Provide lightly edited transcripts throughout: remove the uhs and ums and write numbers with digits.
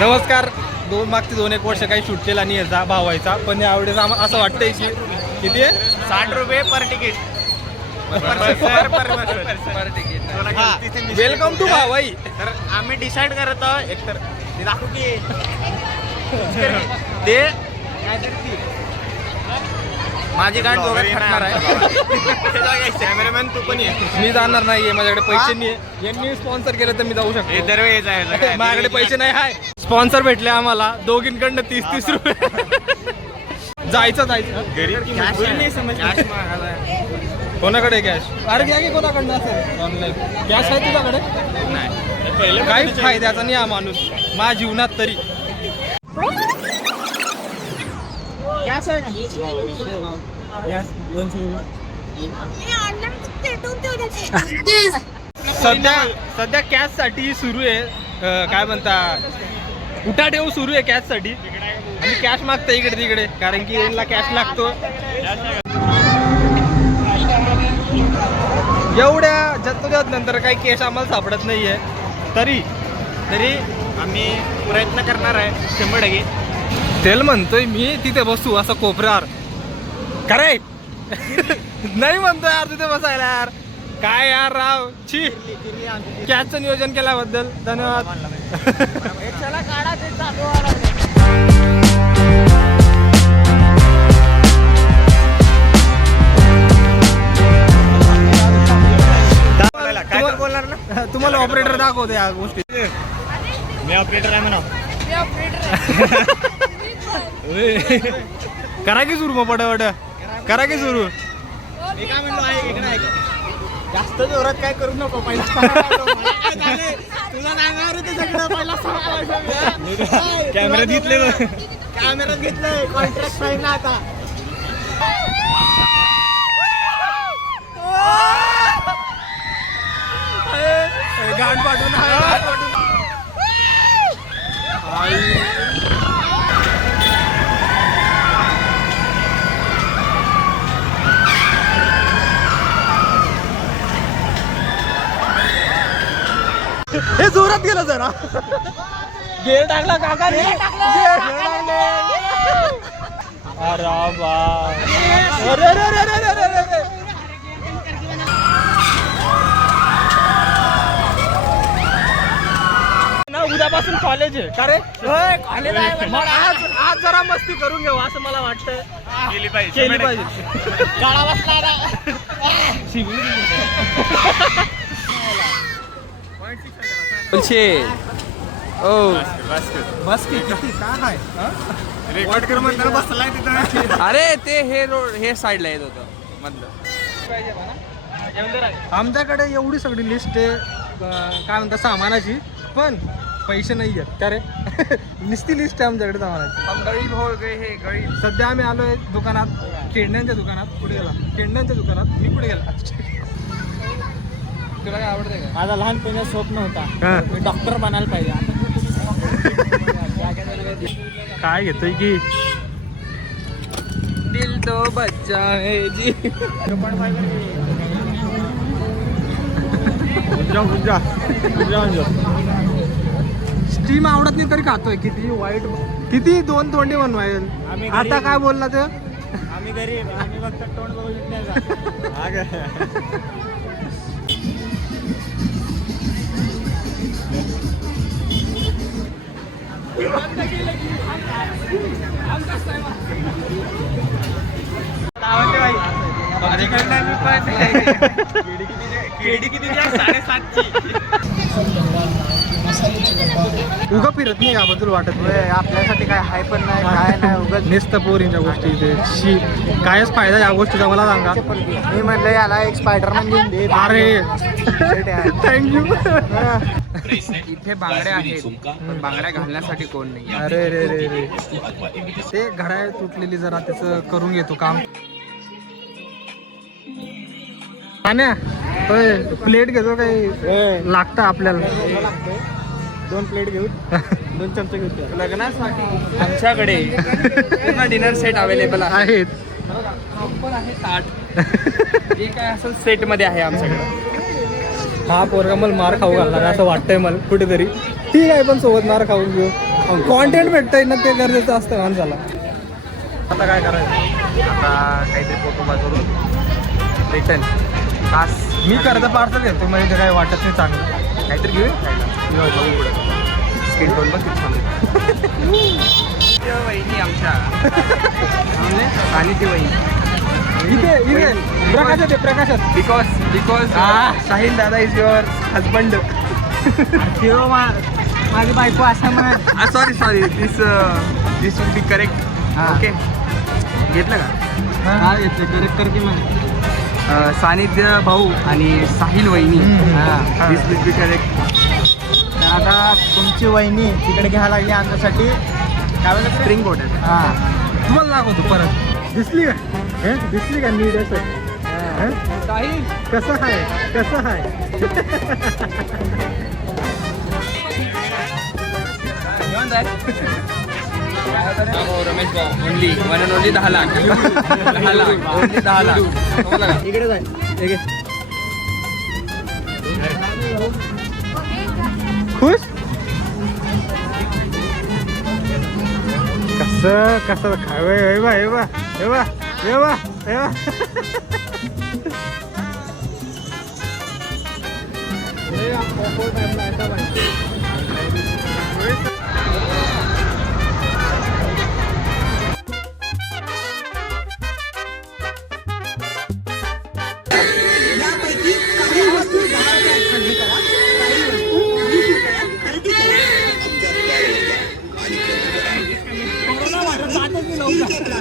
नमस्कार. मागचे 2-1 वर्ष काही शूट केला नाही याचा भावायचा, पण यावेळेस असं वाटतंय की किती आहे 60 रुपये पर तिकीट. Welcome to Bhavai. तर आम्ही डिसाईड करत आहोत एकतर ते दाखवू की ते माझी गाठ दोघात फटणार आहे. कॅमेरामॅन तू पण ये. मी जाणार नाहीये, माझ्याकडे पैसे नाही. यांनी स्पॉन्सर केलं तर मी जाऊ शकतो. दरवेळेस आहे माझ्याकडे पैसे नाही. हाय स्पॉन्सर भेटले आम्हाला दोघींकडनं 30-30 रुपये. जायचं कोणाकडे कॅश? अरे घ्या की कोणाकडनं असेल ऑनलाईन कॅश आहे तुझ्याकडे? नाही. काहीच फायद्याचा नाही हा माणूस माझ्या जीवनात तरी. सध्या कॅश साठी सुरू आहे, काय म्हणता उठाठेव सुरू आहे कॅश साठी. आणि कॅश मागतं इकडे तिकडे, कारण की यांना कॅश लागतो. एवढ्या जद्दोजहद नंतर काही कॅश आम्हाला सापडत नाहीये, तरी आम्ही प्रयत्न करणार आहे 100%. तेल म्हणतोय मी तिथे बसू असं कोपऱ्यावर. खरे नाही म्हणतोय यार तिथे बसायला. यार काय यार राव छी. कॅशचं नियोजन केल्याबद्दल धन्यवाद. बोलणार ना तुम्हाला ऑपरेटर दाखवते या गोष्टी. मी ऑपरेटर आहे म्हणा. करा की सुरू मग पटापट करा की सुरू. मी काय म्हणलो आहे इकडे आहे जास्त जोरात काय करू नको. पहिला तुला सांगणार होते सगळं पहिला कॅमेऱ्यात घेतलंय कॉन्ट्रॅक्ट पाहिजे आता. गाण पाठवून हे जोरात गेलं जरा. गेअर टाकला काका. अरे उद्यापासून कॉलेज आहे का रे? आज जरा मस्ती करून घेऊ असं मला वाटतं. केली पाहिजे. बस किती काय रेकॉर्ड कर म्हणताना बसलाय तिथं. अरे ते हे रोड हे साईडला येत होतं मधलं. आमच्याकडे एवढी सगळी लिस्ट आहे काय म्हणतात सामानाची, पण पैसे नाही आहेत का रे. नुसती लिस्ट आहे आमच्याकडे सामानाची. हम गरीब हो गए हे गरीब. सध्या आम्ही आलोय दुकानात, खेळण्यांच्या दुकानात. कुठे गेला? खेळण्यांच्या दुकानात. मी कुठे गेला? तुला काय आवडतंय का? माझा लहानपणी स्वप्न होता मी डॉक्टर बनायला पाहिजे. काय घेतोय की दिल तो बच्चा है जी. स्टीम आवडत नाही तरी खातोय. किती वाईट, किती 2 तोंडी बनवायला. आता काय बोलला ते? आम्ही गरीब, आम्ही फक्त तोंड बघू शकतो. उगा फिरत नाही याबद्दल वाटत नाही. आपल्यासाठी काय हाय पण नाही काय नाही उगाच नेसतं पोरींच्या गोष्टी इथे. कायच फायदा या गोष्टीचा मला सांगा. मी म्हणलं याला एक स्पायडरमॅन घेऊन दे. अरे थँक्यू. इथे बांगड्या आहेत पण बांगड्या घालण्यासाठी कोण नाही. अरे रे रे रे ते घड्याळ तुटलेली जरा त्याचं करून घेतो काम. पाण्या प्लेट घेतो काही लागतं आपल्याला. 2 प्लेट घेऊ 2 चमचे घेऊ. लग्नासाठी आमच्याकडे पूर्ण डिनर सेट अवेलेबल आहेत. प्रॉपर आहे ताट. जे काय असेल सेट मध्ये आहे आमच्याकडे. हा पोरगा मला मार खाऊ घालणार असं वाटतंय मला कुठेतरी. ठीक आहे पण सोबत मार खाऊन घेऊ. कॉन्टेंट भेटतंय ना ते गरजेचं असतं माणसाला. आता काय करायचं? आता काहीतरी फोटो करून रिटर्न तास मी करता पार्सल घेतो म्हणजे ते काही वाटत नाही चांगलं. काहीतरी घेऊ स्किन टोन बघ किती छान आहे. वहिनी आमच्या आणि ती वहिनी इथे प्रकाशात आहे, प्रकाशात. बिकॉज शाहीन दादा इज युअर हजबंड. माझी बायको असं म्हणा. Sorry this will be correct. Okay घेतलं का? हा येते करेक्ट करते मग. सानिध्य भाऊ आणि साहिल वहिनी दिस विल बी करेक्ट. तर आता तुमची वहिनी तिकडे घ्यायला लागली आमच्यासाठी काय म्हणतात स्प्रिंग बोट आहे. हा तुम्हाला दाखवतो परत. दिसली का दिसली का नीट असं साहिल कसं आहे रमेश भाऊ only 1 and only 10 lakh. 10 lakh only 10 lakh. इकडे जाय खुश कसं खावे हे बा यापैकी काही वस्तू 10 रुपयात खरेदी करा, काही वस्तू 20 रुपयात खरेदी करा. कोरोना वाढत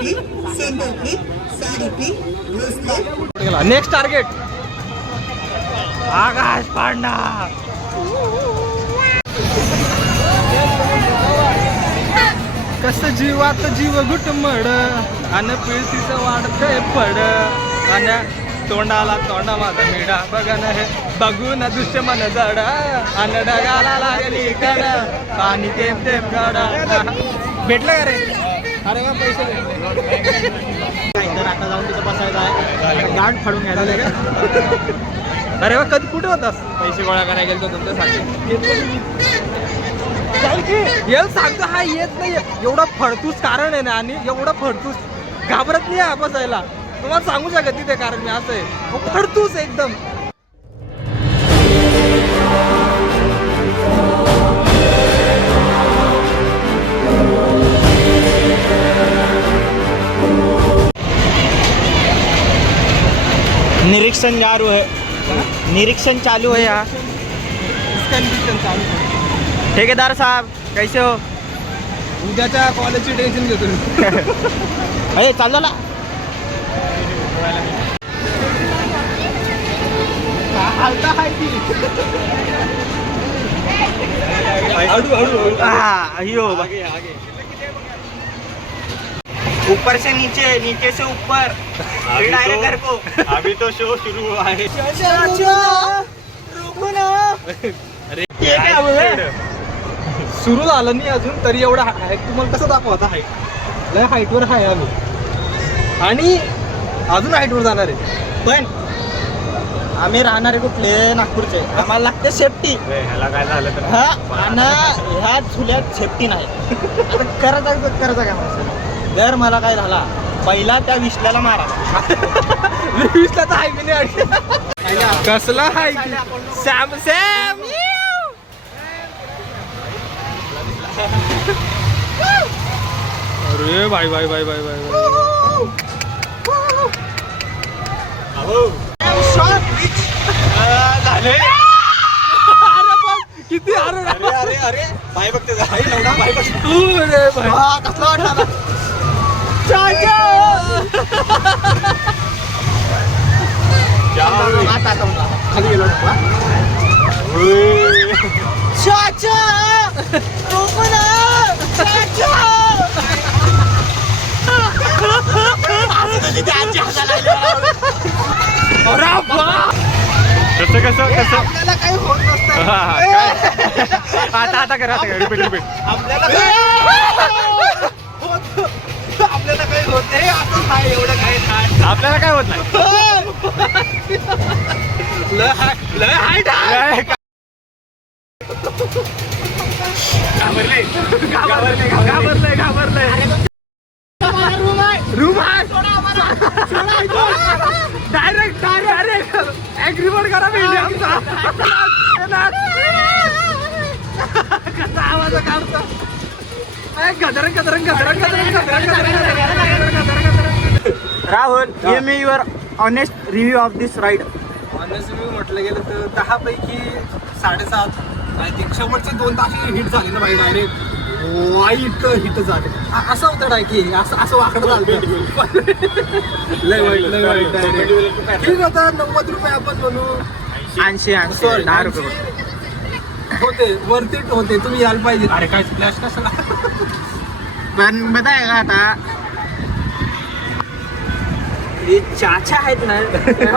clip, centre clip, sari clip, bracelet. Next target Akash Panda. कसं जीवात जीव घुटमड अन पिळतीचं वाढतंय पड अन तोंडाला तोंडा माझा मिडा बघन हे बघून दुश्मन जड अन डगाला लागली कड पाणी तेम तेम गड. भेटलं का रे? अरे वा पैसे भेटले. आता जाऊन तिथं बसायचं आहे गाठ फाडून घ्यायला का अरे वा कधी कुठे होतास? पैसे गोळा करायला गेलो तुमच्यासाठी. याला सांगतो हा येत नाही एवढा फडतूस कारण आहे ना आणि एवढा फडतूस घाबरत नाही हा बसायला. तुम्हाला सांगू शकत तिथे कारण मी असं आहे फडतूस एकदम. निरीक्षण चालू है यहाँ. चालू ठेकेदार साहब कैसे हो? उद्याच्या कॉलेजची टेन्शन घेतो मी. अरे चाललो ना. ऊपर से नीचे, नीचे से ऊपर, फिर डायरेक्ट घर को. अभी तो शो शुरू हुआ है. सुरू झालं नाही अजून तरी एवढा हाईट तुम्हाला कसं दाखवता? हाईट लय हाईटवर आहे आम्ही आणि अजून हाईटवर जाणार आहे. पण आम्ही राहणारे कुठले नागपूरचे, आम्हाला लागते सेफ्टी. ह्याला काय झालं तर हा आणि ह्या झुल्यात सेफ्टी नाही. आता करायचं काय माणसाला? जर मला काय झाला पहिला त्या विश्लाला मारा. विसला तर हाय मी नाही. कसला हाय सॅम सॅम. अरे bye bye bye bye bye. किती अरे अरे अरे बाय बघते कसला वाटला खाली गेलो आपल्याला काही होत नसतं. आता करा रिपीट आपल्याला काही होत नाही. असं काय एवढं काही नाही. आपल्याला काय होत नाही. लय हाईट आहे. ऍग्री बोर्ड करा भेंडी आमचा कसा आवाज काढतो गदरंग गदरंग गदरंग गदरंग Rahul give me your honest review of this ride. Honestly म्हटलं गेलं तर 10 पैकी 7.5 आय थिंक. शेवटचे 2 तास हिट झाले ना बाई डायरेक्ट वाईट हिट झाले. असं होतं डाय की असं वाकडं झालं लय वाईट डायरेक्ट. ठीक होतं 90 रुपये आपण म्हणू 80 Sorry, 10 रुपये होते वरती होते. तुम्ही यायला पाहिजे. अरे काय फ्लॅश कशाला. पण बताय का आता ये चाचा है ना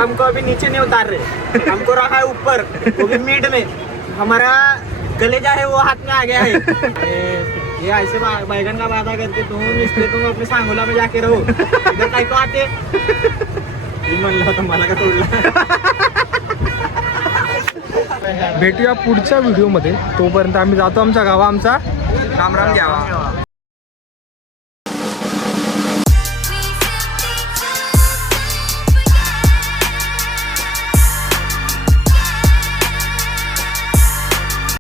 हमको अभी नीचे नहीं उतार रहे, हमको रखा है ऊपर वो भी मिड में. हमारा कलेजा है वो हाथ में आ गया है. ये ऐसे बैगन का वादा करके तुम इसलिए तुम अपने सांगोला में जाके रहो इधर काय को आते. मी म्हणलं होतं मला का तोडलं. भेटूया पुढच्या व्हिडिओमध्ये. तोपर्यंत आम्ही जातो आमच्या गावा. आमचा राम राम घ्यावा.